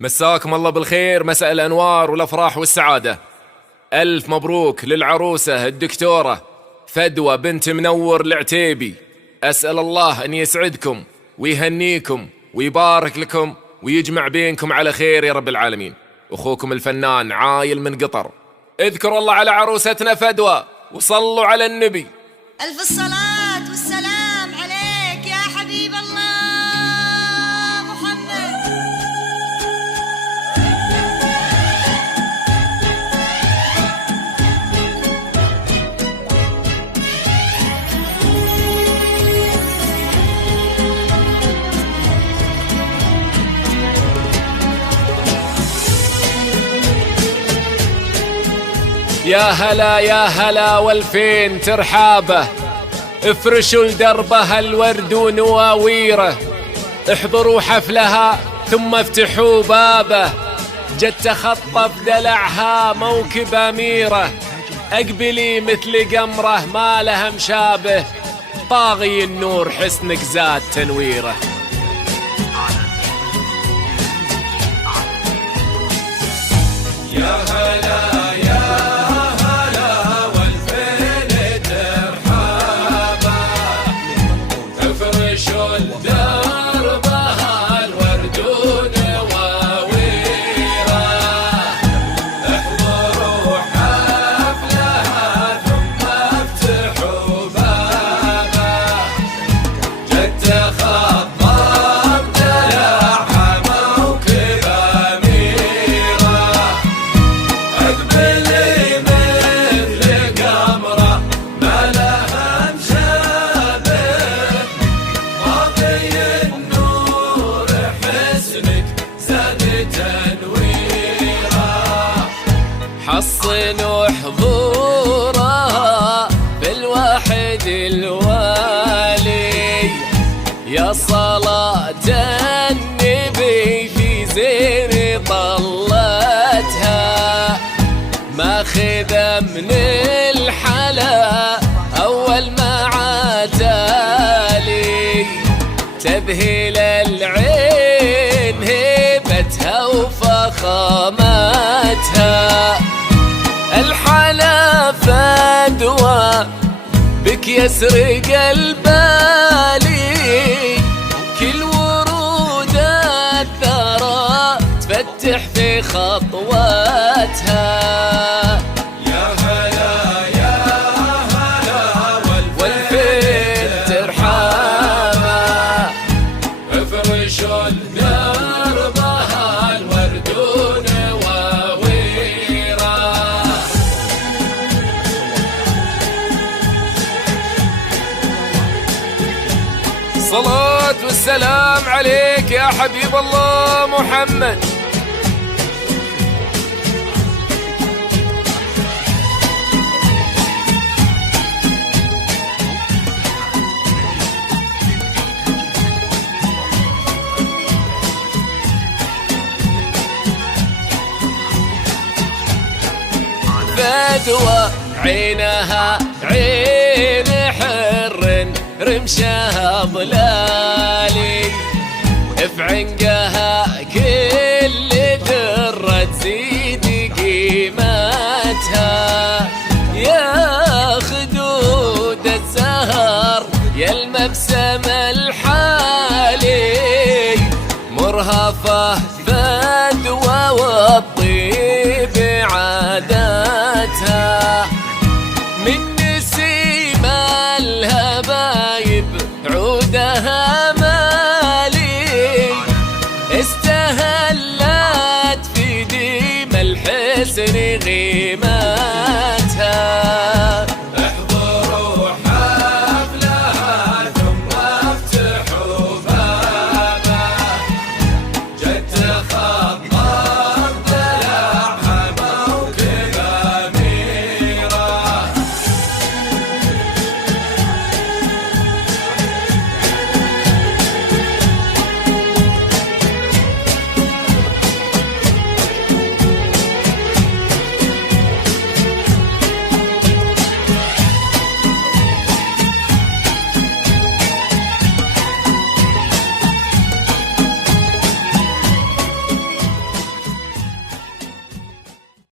مساكم الله بالخير، مساء الأنوار والأفراح والسعادة. ألف مبروك للعروسة الدكتورة فدوى بنت منور العتيبي. أسأل الله أن يسعدكم ويهنيكم ويبارك لكم ويجمع بينكم على خير يا رب العالمين. أخوكم الفنان عايل من قطر. اذكروا الله على عروستنا فدوى وصلوا على النبي. ألف الصلاة والسلام عليك يا حبيب الله محمد. يا هلا يا هلا والفين ترحابه، افرشوا لدربها الورد ونواويره، احضروا حفلها ثم افتحوا بابه، جت تخطف دلعها موكب أميرة، اقبلي مثل قمره ما لها مشابه، طاغي النور حسنك زاد تنويره. يا هلا حصنوا حضورها بالواحد الوالي، يا صلاة النبي في زين طلتها، ماخذة من الحلا أول ما عتالي، تذهل العين هيبتها وفخامتها، الحلا فدوى بك يسرق البالي، كل ورود الثرى تفتح في خطواتها. يا هلا يا هلا والفين ترحمها، افرشوا دربها الورد الصلاة والسلام عليك يا حبيب الله محمد. فدوى عينها عين حر رمشها ظلالي، في عنقها كل درة تزيد قيمتها، يا خدود الزهر يا المبسم الحالي، مرهفة فدوى والطيب عاداتها، من نسيم الهبايب عودها مالي، استهلت في ديم الحسن غيمة.